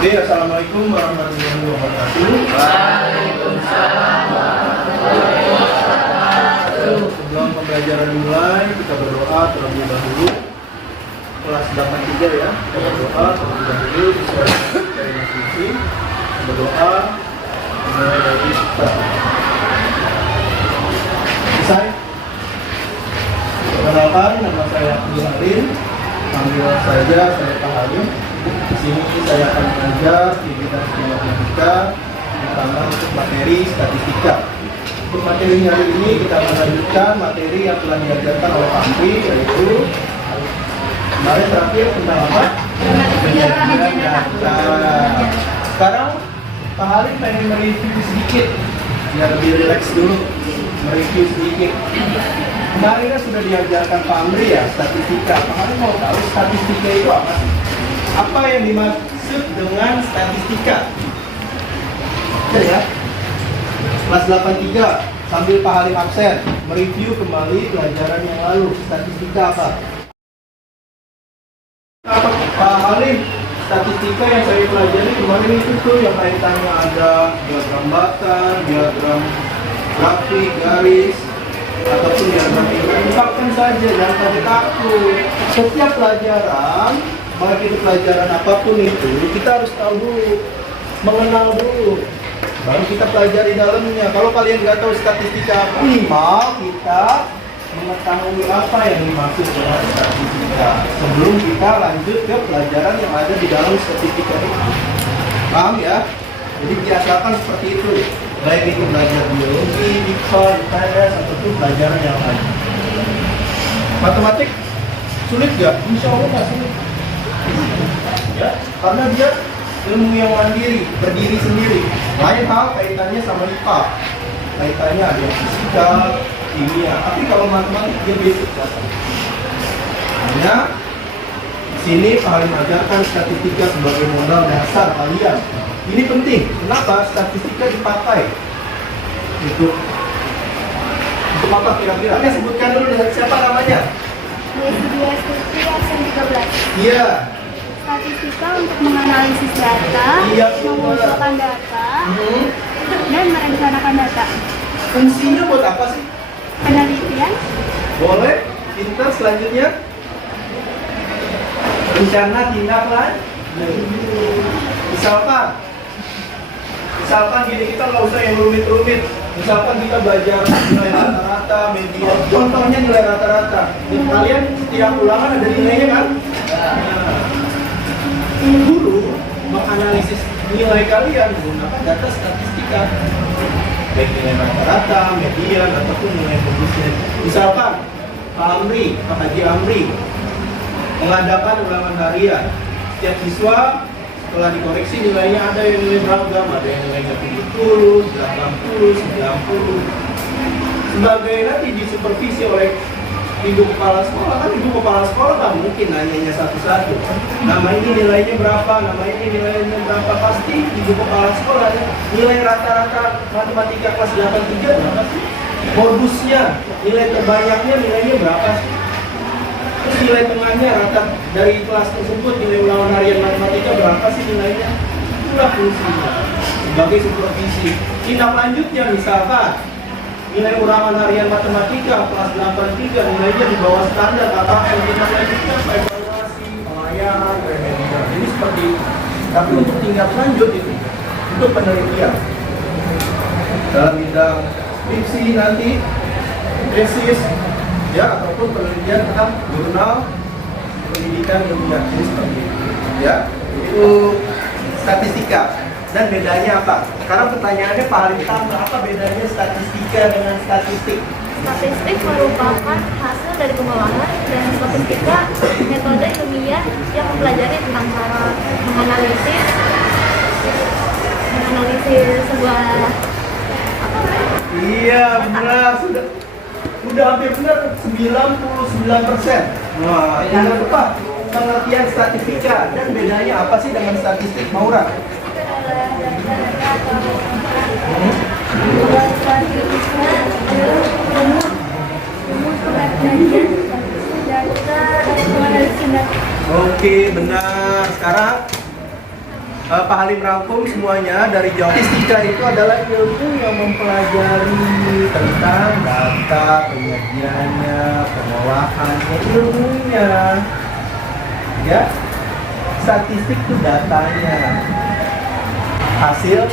Oke, assalamualaikum warahmatullahi wabarakatuh. Waalaikumsalam warahmatullahi wabarakatuh. Sebelum pembelajaran dimulai, kita berdoa terlebih dahulu. Kelas 83 ya, kita berdoa terlebih dahulu dari Masjid. Berdoa mulai dari kita. Selesai. Perkenalkan, nama saya Abdul Halim. Panggil saja saya Pak Halim. Di sini saya akan mengajar di bidang matematika, terutama untuk materi statistika. Untuk materi hari ini kita akan lanjutkan materi yang telah diajarkan oleh Pak Andri, yaitu kemarin terakhir tentang apa? Penyajian data. Sekarang Pak Halim pengen mereview sedikit, biar lebih rileks dulu, mereview sedikit. Kemarin kan sudah diajarkan Pak Andri ya, statistika. Pak Halim mau tahu statistika itu apa sih? Apa yang dimaksud dengan statistika? Oke ya. Kelas 83 sambil Pak Halim absen, mereview kembali pelajaran yang lalu. Statistika apa? Pak Halim, statistika yang saya pelajari kemarin itu tuh yang kaitannya ada diagram batang, diagram grafik, garis, ataupun diagram ini. Ungkapkan saja, jangan takut. Setiap pelajaran, baik itu pelajaran apapun itu, kita harus tahu dulu, mengenal dulu, baru kita pelajari dalamnya. Kalau kalian nggak tahu statistika apa, minimal kita mengetahui apa yang dimaksud dengan statistika sebelum kita lanjut ke pelajaran yang ada di dalam statistika itu. Paham ya? Jadi biasakan seperti itu, baik itu belajar biologi, IPA, IPS, ataupun pelajaran yang lain. Matematik sulit nggak? Insya Allah nggak sulit. Ya, karena dia ilmu yang mandiri, berdiri sendiri. Lain hal kaitannya sama IPA, kaitannya ada fisika, kimia. Tapi kalau matematik dia basic saja. Hanya sini Pak Halim ajarkan statistika sebagai modal dasar kalian. Ini penting. Kenapa statistika dipakai? Untuk apa kira-kira? Sebutkan dulu siapa namanya? Absen 13. Iya. Statistika untuk menganalisis data, Iya, mengumpulkan data, dan merencanakan data. Fungsinya buat apa sih? Penelitian, Boleh. Pintar. Selanjutnya rencana tindak lanjut. Misalkan gini, kita nggak usah yang rumit-rumit. Misalkan kita belajar nilai rata-rata, median. Contohnya nilai rata-rata. Kalian setiap ulangan ada nilainya kan? Guru menganalisis nilai kalian menggunakan data statistika, baik nilai rata-rata, median, ataupun nilai koefisien. Misalkan Pak Haji Amri mengadakan ulangan harian. Setiap siswa setelah dikoreksi nilainya ada yang nilai beragam, ada yang nilainya 70, 80, 90. Sebagai nanti disupervisi oleh ibu kepala sekolah, kan ibu kepala sekolah nggak mungkin nanyanya satu-satu. Nama ini nilainya berapa, nama ini nilainya berapa, pasti ibu kepala sekolah nilai rata-rata matematika kelas 83 berapa sih? Modusnya, nilai terbanyaknya nilainya berapa sih? Terus nilai tengahnya rata dari kelas tersebut, nilai ulangan harian matematika berapa sih nilainya? Itulah fungsinya sebagai supervisi. Tindak lanjutnya misalkan nilai ulangan harian matematika kelas 83 nilainya di bawah standar KKM, tindak lanjutnya evaluasi, pelayanan, remedial. Jadi seperti itu. Tapi untuk tingkat lanjut itu untuk penelitian dalam bidang skripsi nanti, tesis, ya, ataupun penelitian tentang jurnal pendidikan ilmiah. Jadi seperti itu, ya. Itu statistika. Dan bedanya apa? Sekarang pertanyaannya Pak Halim tambah, apa bedanya statistika dengan statistik? statistik merupakan hasil dari pengolahan, dan statistika metode ilmiah yang mempelajari tentang cara menganalisis sebuah Iya, benar. Sudah hampir benar, 99%. Wah, tinggal apa? Pengertian statistika. Dan bedanya apa sih dengan statistik, Maura? data. Oke, benar. Sekarang Pak Halim rangkum semuanya dari jawab. Statistika itu adalah ilmu yang mempelajari tentang data, penyajiannya, pengolahannya, ilmunya. Ya, statistik itu datanya, hasil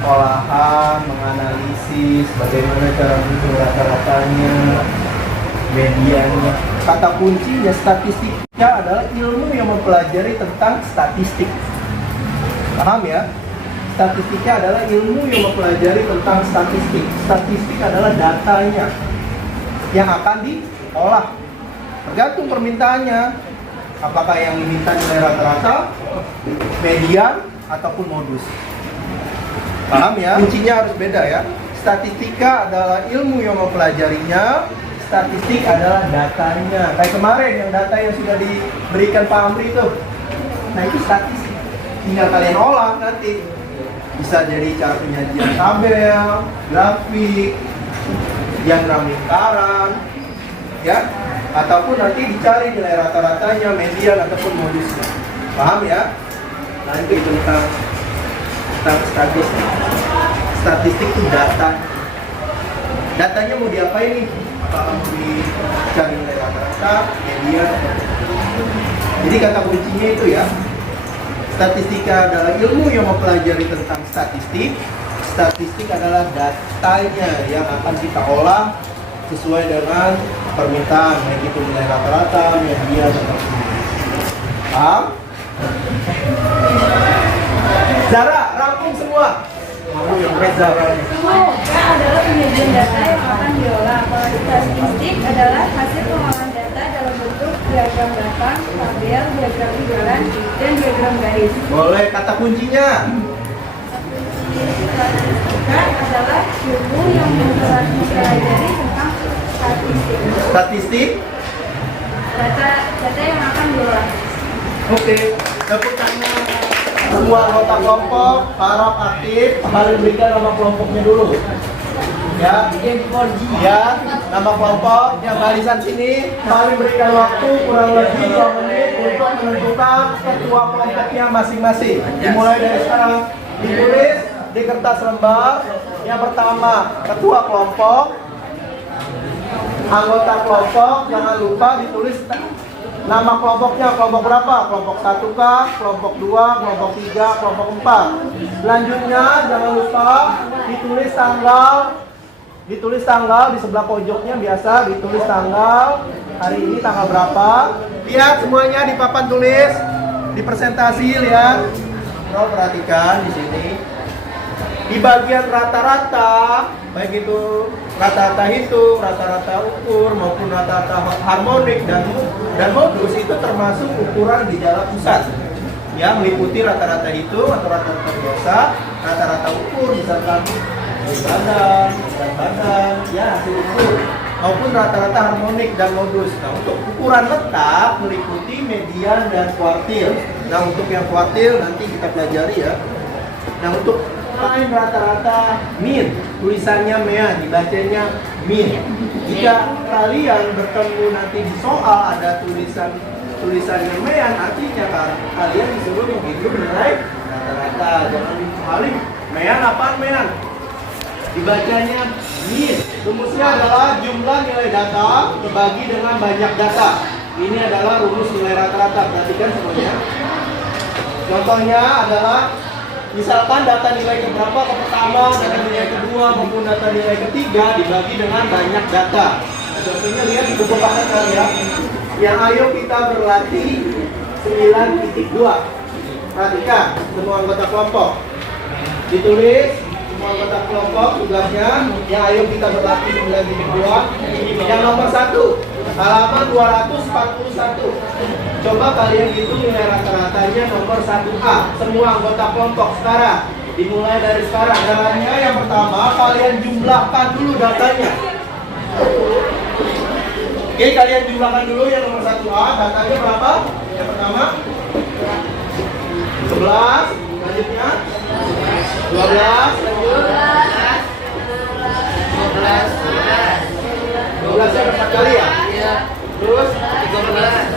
olahan, menganalisis, bagaimana cara menghitung rata-ratanya, medianya. Kata kuncinya statistika adalah ilmu yang mempelajari tentang statistik. Paham ya? Statistika adalah ilmu yang mempelajari tentang statistik. Statistik adalah datanya yang akan diolah. Tergantung permintaannya. Apakah yang diminta nilai rata-rata, median, ataupun modus. Paham ya? Kuncinya harus beda ya. Statistika adalah ilmu yang mempelajarinya. Statistik adalah datanya. Kayak kemarin yang data yang sudah diberikan Pak Amri itu. Nah itu statistik. Tinggal kalian olah nanti. Bisa jadi cara penyajian tabel, grafik, diagram lingkaran, ya, ataupun nanti dicari nilai rata-ratanya, median ataupun modusnya. Paham ya? Nanti tentang statistik. Statistik itu data. Datanya mau diapain nih? Apakah mau dicari nilai rata-rata, median, jadi kata kuncinya itu ya. Statistika adalah ilmu yang mempelajari tentang statistik. Statistik adalah datanya yang akan kita olah sesuai dengan permintaan, baik itu nilai rata-rata, median, atau paham? Zara, rangkum semua. Mau yang Zara. Semoga adalah penyajian data yang akan diolah. Kalau statistik adalah hasil pengolahan data dalam bentuk diagram batang, tabel, diagram lingkaran, dan diagram garis. Boleh, kata kuncinya. Statistika adalah ilmu yang mempelajari tentang statistik. Statistik. Data yang akan diolah. Oke, tepuk tangan. Semua anggota kelompok harap aktif. Kembali berikan nama kelompoknya dulu. Ya, nama kelompok yang barisan sini. Kembali berikan waktu kurang lebih 2 menit untuk menentukan ketua kelompoknya masing-masing. Dimulai dari sekarang. Ditulis di kertas lembar. Yang pertama, ketua kelompok. Anggota kelompok, jangan lupa ditulis nama kelompoknya, kelompok berapa? Kelompok 1 kah? Kelompok 2, kelompok 3, kelompok 4. Selanjutnya jangan lupa ditulis tanggal di sebelah pojoknya, biasa ditulis tanggal hari ini tanggal berapa. Lihat semuanya di papan tulis, di presentasi lihat. Bro, perhatikan di sini. Di bagian rata-rata, baik itu rata-rata hitung, rata-rata ukur maupun rata-rata harmonik dan modus itu termasuk ukuran gejala pusat. Ya, meliputi rata-rata hitung atau rata-rata biasa, rata-rata ukur misalkan berat badan, ya hasil ukur, maupun rata-rata harmonik dan modus. Nah, untuk ukuran letak meliputi median dan kuartil. Nah, untuk yang kuartil nanti kita pelajari ya. Nah, untuk lain rata-rata min, tulisannya mean, dibacanya min. Jika kalian bertemu nanti di soal ada tulisannya mean, artinya kalian disuruh menghitung nilai rata-rata. Jangan dibalik. Mean apaan mean? Dibacanya min. Rumusnya adalah jumlah nilai data dibagi dengan banyak data. Ini adalah rumus nilai rata-rata. Perhatikan semuanya. Contohnya adalah misalkan data nilai keberapa, ke pertama, data nilai kedua, maupun data nilai ketiga dibagi dengan banyak data. Nah, contohnya lihat di buku paket ya. Yang ayo kita berlatih 9.2. Perhatikan semua anggota kelompok. Ditulis semua anggota kelompok tugasnya. Yang ayo kita berlatih 9.2. Yang nomor 1, halaman 241. Coba kalian hitung nilai rata-ratanya nomor 1A. Semua anggota kelompok sekarang. Dimulai dari sekarang. Caranya yang pertama, kalian jumlahkan dulu datanya. Oke, kalian jumlahkan dulu yang nomor 1A. Datanya berapa? Yang pertama 11. Selanjutnya 12. Lanjut 12 yang 4 kali ya? Terus 13.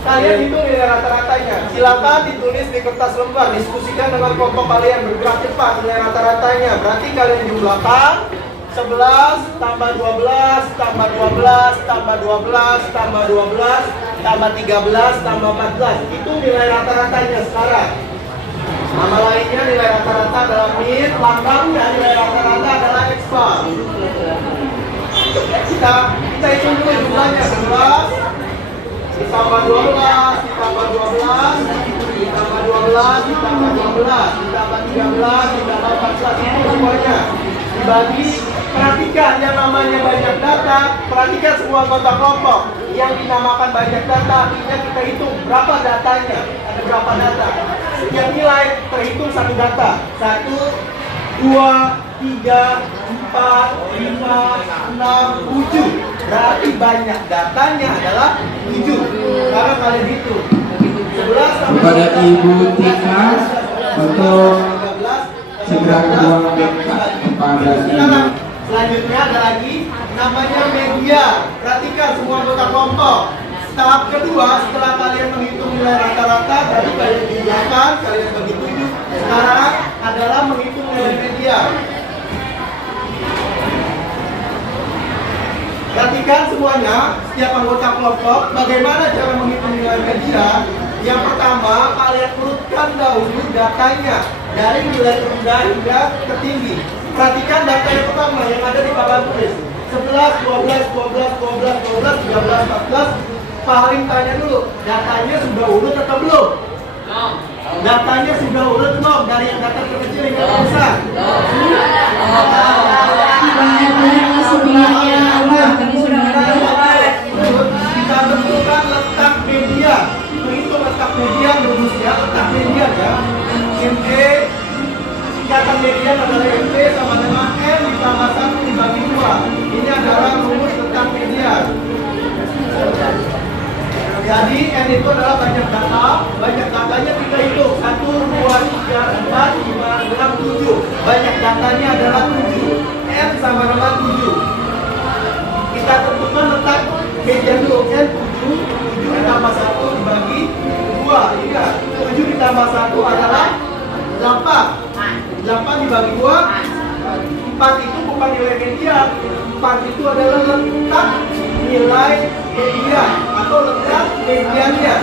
Kalian hitung nilai rata-ratanya. Silakan ditulis di kertas lembar, diskusikan dengan kelompok kalian, bergerak cepat nilai rata-ratanya. Berarti kalian jumlahkan 11 tambah 12 tambah 12 tambah 12 tambah 12 tambah 13 tambah 14. Itu nilai rata-ratanya sekarang. Nama lainnya nilai rata-rata adalah MIT, lambangnya nilai rata-rata adalah X-bar. Kita hitung dulu jumlahnya. 11 ditambah 12 ditambah 12 ditambah 12 ditambah 12 ditambah 13 ditambah 14. Itu semuanya dibagi. Perhatikan yang namanya banyak data, perhatikan semua anggota kelompok yang dinamakan banyak data, artinya kita hitung berapa datanya, ada berapa data. Setiap nilai terhitung satu data. 1, 2, 3, 4, 5, 6, 7. Berarti banyak datanya adalah 7. Sekarang kalian hitung 11 tambah Kepada Ibu Tika untuk segera kedua kepada Ibu. Selanjutnya ada lagi namanya media. Perhatikan semua anggota kelompok. Tahap kedua, setelah kalian menghitung nilai rata-rata, tadi kalian jumlahkan, kalian bagi 7. Sekarang adalah menghitung nilai media. Perhatikan semuanya, setiap anggota kelompok, bagaimana cara menghitung nilai media. Yang pertama, kalian urutkan dahulu datanya dari nilai terendah hingga tertinggi. Perhatikan data yang pertama yang ada di papan tulis 11, 12, 12, 12, 12, 13, 14. Paling tanya dulu, datanya sudah urut atau belum? Datanya sudah urut belum? Dari yang data terkecil hingga terbesar? Kita tentukan letak media. Menghitung letak media, rumusnya letak media ya. ME, singkatan media adalah ME sama dengan M ditambah 1 dibagi 2. Ini adalah rumus letak media. Jadi N itu adalah banyak data. Banyak datanya kita hitung 1, 2, 3, 4, 5, 6, 7. Banyak datanya adalah 7. N sama dengan 7. Kita tentukan letak media dulu. N 7 ditambah 1 dibagi 2. Ingat, 7 ditambah 1 adalah 8. 8 dibagi 2. 4 itu bukan nilai media. 4 itu adalah letak nilai media atau letak mediannya.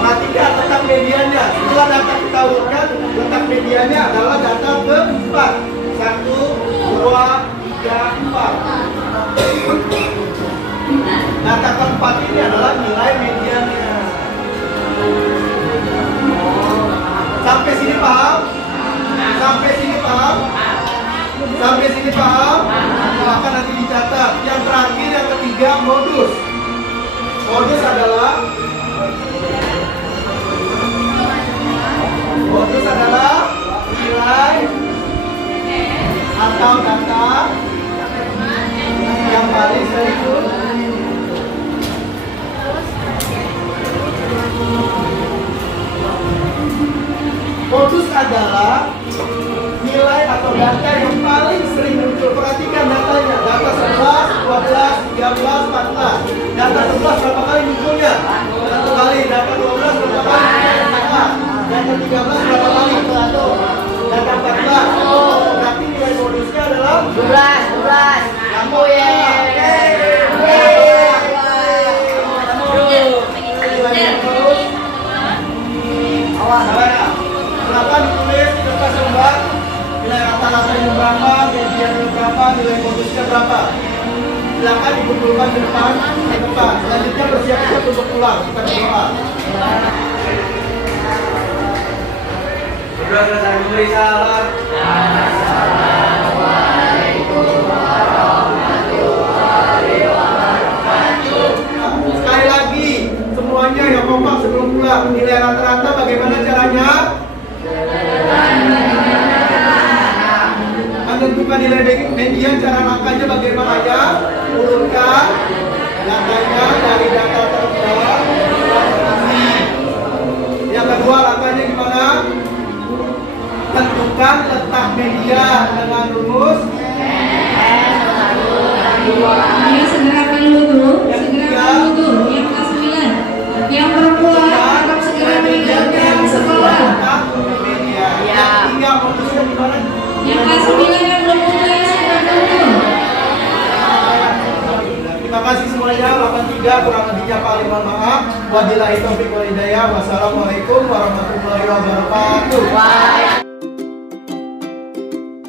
Perhatikan letak mediannya. Setelah data kita urutkan, letak mediannya adalah data keempat. 1, 2, 3, 4. Data keempat ini adalah nilai mediannya. Sampai sini paham? Sampai sini paham? Sampai sini paham? Maka nanti dicatat. Yang terakhir, yang ketiga, modus. Modus adalah nilai atau data yang paling sering. Modus adalah nilai atau data yang paling sering muncul. Perhatikan datanya. Data 11, 12, 13, 14. Data 11 berapa kali munculnya? 1 kali. Data 12 berapa kali? 4. Data 13 berapa kali? 1. Data 14. Berarti nilai modusnya adalah 12. Kamu ya. Kenapa ditulis di kertas lembar? Nilai rata-ratanya berapa, mediannya berapa, nilai modusnya berapa? Silakan dikumpulkan ke depan. Selanjutnya bersiap-siap untuk pulang. Kita berdoa. Berdoa dan memberi salam. Sekali lagi, semuanya yang kompak sebelum pulang. Nilai rata-rata bagaimana caranya? Menentukan nilai median, cara langkahnya bagaimana ya? Urutkan datanya dari data terendah. Yang kedua langkahnya gimana? Tentukan letak media dengan rumus. Segera dulu. Yang ketiga bagusnya di mana? Yang ke-9 yang belum tulis sudah dulu. Terima kasih semuanya. 83 kurang lebihnya Pak mohon maaf. Wabillahi taufiq wal hidayah. Wassalamualaikum warahmatullahi wabarakatuh.